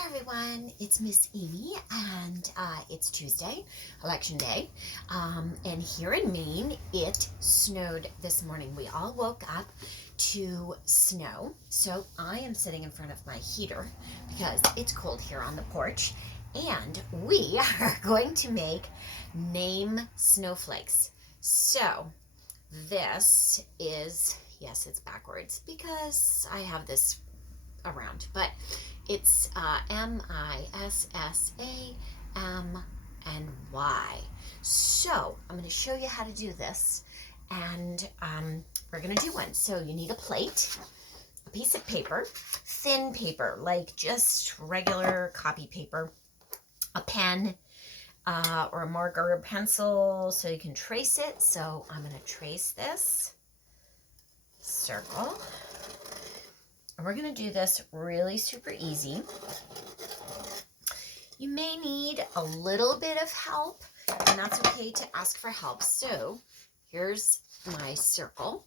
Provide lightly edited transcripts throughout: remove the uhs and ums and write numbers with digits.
Hi everyone, it's Miss Amy and it's Tuesday, election day, and here in Maine it snowed this morning. We all woke up to snow, so I am sitting in front of my heater because it's cold here on the porch, and we are going to make name snowflakes. So this is, yes, it's backwards because I have this around, but it's Missamy. So I'm going to show you how to do this, and we're going to do one. So you need a plate, a piece of paper, thin paper, like just regular copy paper, a pen, or a marker or a pencil so you can trace it. So I'm going to trace this circle. And we're going to do this really super easy. You may need a little bit of help, and that's okay to ask for help. So here's my circle.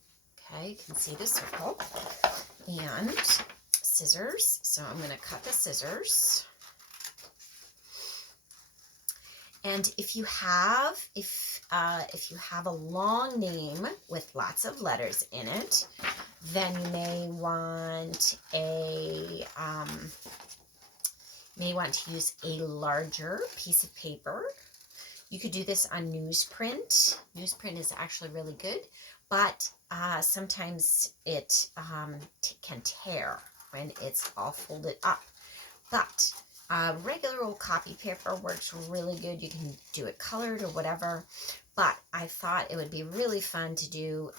Okay, you can see the circle. And scissors. So I'm going to cut the scissors. And if you have a long name with lots of letters in it, then you may want to use a larger piece of paper. You could do this on newsprint. Newsprint is actually really good, but sometimes it can tear when it's all folded up. But regular old copy paper works really good. You can do it colored or whatever, but I thought it would be really fun to do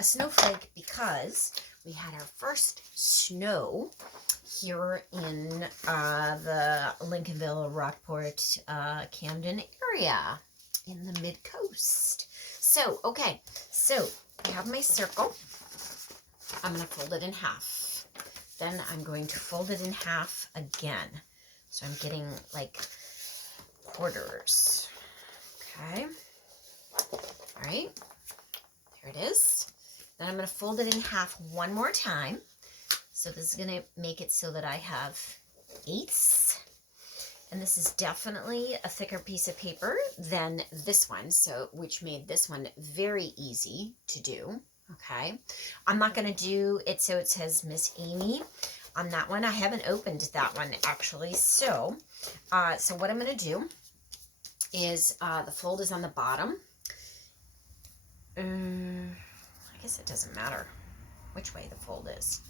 a snowflake because we had our first snow here in the Lincolnville, Rockport, Camden area in the mid-coast. So, okay, so I have my circle. I'm going to fold it in half. Then I'm going to fold it in half again. So I'm getting like quarters. Okay. All right. There it is. Then I'm going to fold it in half one more time. So this is going to make it so that I have eighths. And this is definitely a thicker piece of paper than this one, so which made this one very easy to do. Okay. I'm not going to do it so it says Miss Amy on that one. I haven't opened that one actually. So what I'm going to do is the fold is on the bottom. I guess it doesn't matter which way the fold is.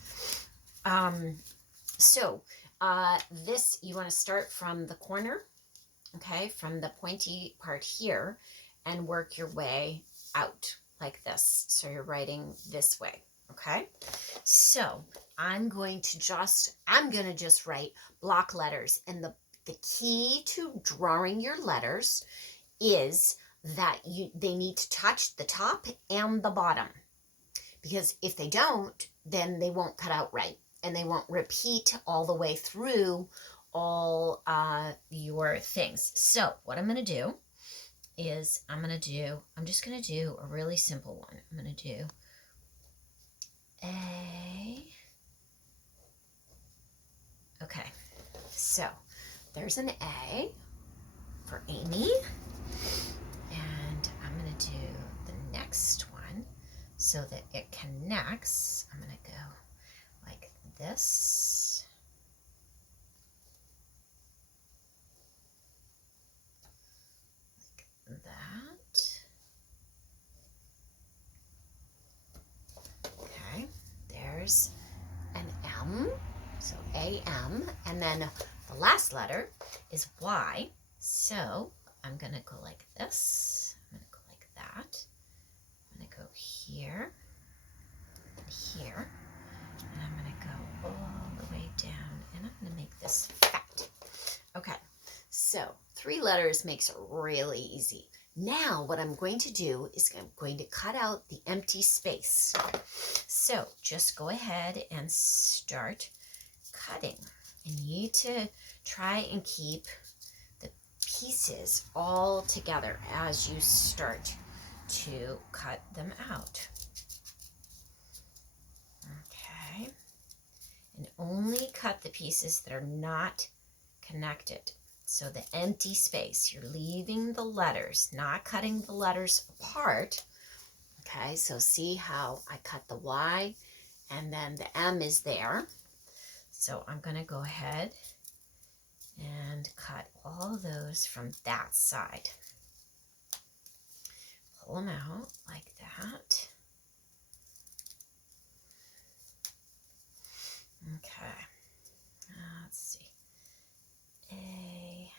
This, you want to start from the corner, okay, from the pointy part here, and work your way out like this. So you're writing this way, okay? So I'm going to just write block letters, and the key to drawing your letters is that they need to touch the top and the bottom, because if they don't, then they won't cut out right, and they won't repeat all the way through all your things. So what I'm going to do is I'm just going to do a really simple one. I'm going to do A. Okay, so there's an A for Amy, and I'm going to do the next one so that it connects. I'm going to go like this. Like that. Okay, there's an M, so A-M, and then the last letter is Y, so I'm going to go like this. I'm going to go like that. I'm going to go here and here. And I'm going to go all the way down, and I'm going to make this fat. Okay, so 3 letters makes it really easy. Now what I'm going to do is I'm going to cut out the empty space. So just go ahead and start cutting. And you need to try and keep the pieces all together as you start to cut them out. Okay, and only cut the pieces that are not connected. So the empty space, you're leaving the letters, not cutting the letters apart. Okay, so see how I cut the Y and then the M is there. So I'm going to go ahead and cut all those from that side. Pull them out like that. Okay, let's see. A,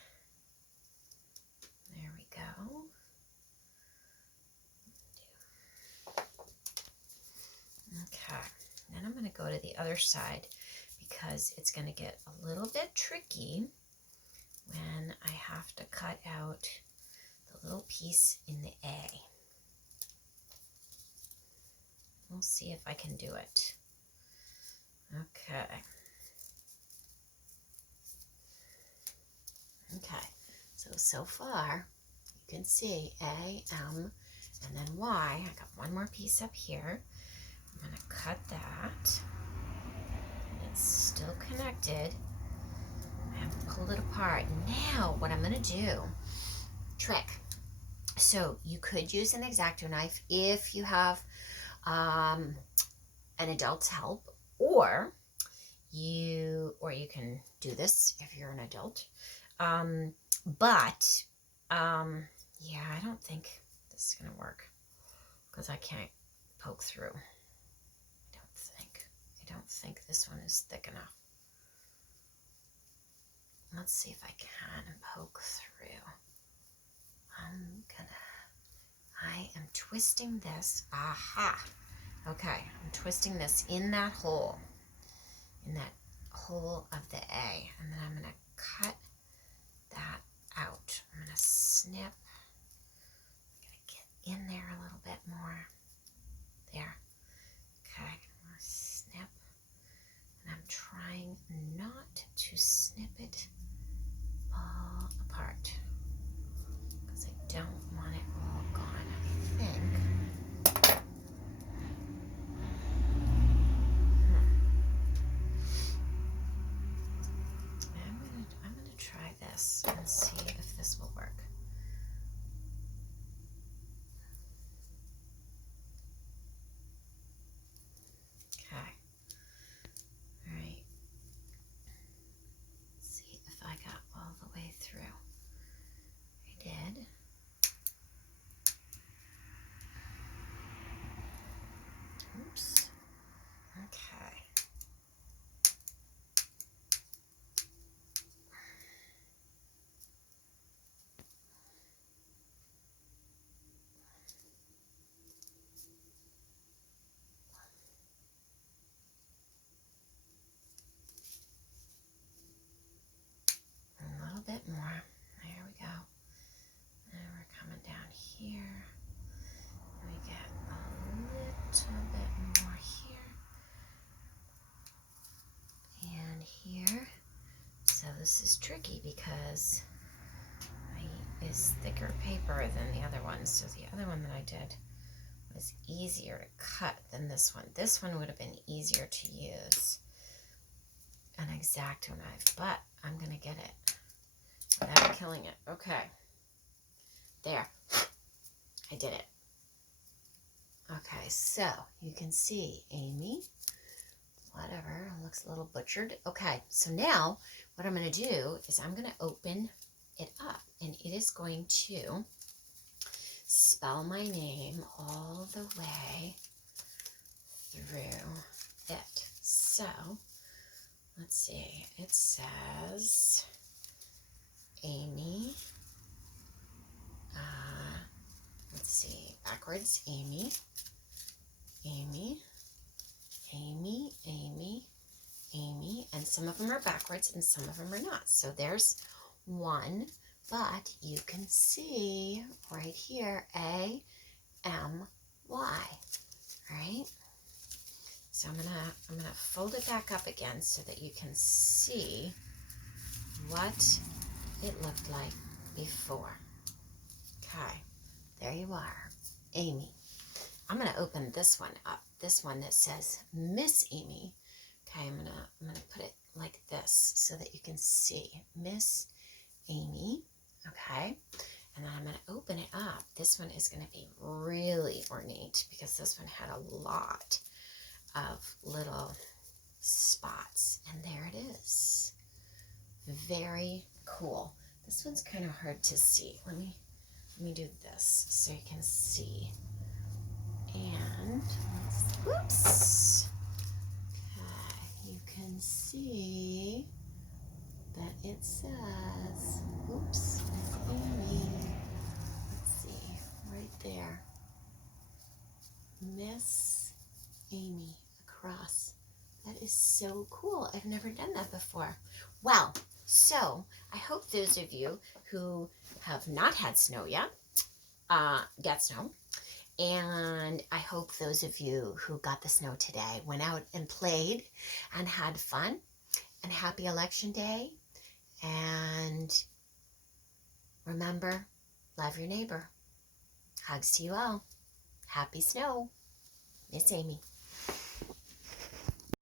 there we go. Okay, then I'm going to go to the other side because it's going to get a little bit tricky when I have to cut out the little piece in the A. We'll see if I can do it. Okay. Okay, so far you can see A, M, and then Y. I got one more piece up here. I'm going to cut that. And it's still connected. I haven't pulled it apart. Now what I'm going to do, trick. So you could use an X-Acto knife if you have an adult's help, or you can do this if you're an adult. Yeah, I don't think this is going to work because I can't poke through. I don't think this one is thick enough. Let's see if I can poke through. I am twisting this. Aha. Okay, I'm twisting this in that hole of the A, and then I'm going to cut that out. I'm going to snip. I'm going to get in there a little bit more. There. Okay, I'm going to snip. And I'm trying not to snip it all apart because I don't want it all gone, I think. I'm gonna try this and see if this will work. Okay. All right. Let's see if I got all the way through. I did. Oops. Okay. A little bit more. There we go. And we're coming down here. We get a little bit more here. And here. So this is tricky because is thicker paper than the other one. So the other one that I did was easier to cut than this one. This one would have been easier to use an X-Acto knife, but I'm going to get it without killing it. Okay. There. I did it. Okay, so you can see Amy, whatever, looks a little butchered. Okay, so now what I'm going to do is I'm going to open it up, and it is going to spell my name all the way through it. So let's see, it says Amy, let's see, backwards, Amy, Amy, Amy, Amy, Amy, and some of them are backwards and some of them are not. So there's one, but you can see right here, A, M, Y, right? So I'm gonna fold it back up again so that you can see what it looked like before. Okay, there you are, Amy. I'm gonna open this one up, this one that says Miss Amy. Okay, I'm gonna put it like this so that you can see Miss Amy. Okay. And then I'm going to open it up. This one is going to be really ornate because this one had a lot of little spots. And there it is. Very cool. This one's kind of hard to see. Let me do this so you can see. And whoops. Okay, you can see that it says, oops, Miss Amy. Let's see, right there. Miss Amy across. That is so cool. I've never done that before. Well, so I hope those of you who have not had snow yet get snow. And I hope those of you who got the snow today went out and played and had fun. And happy election day. And remember, love your neighbor. Hugs to you all. Happy snow. Miss Amy.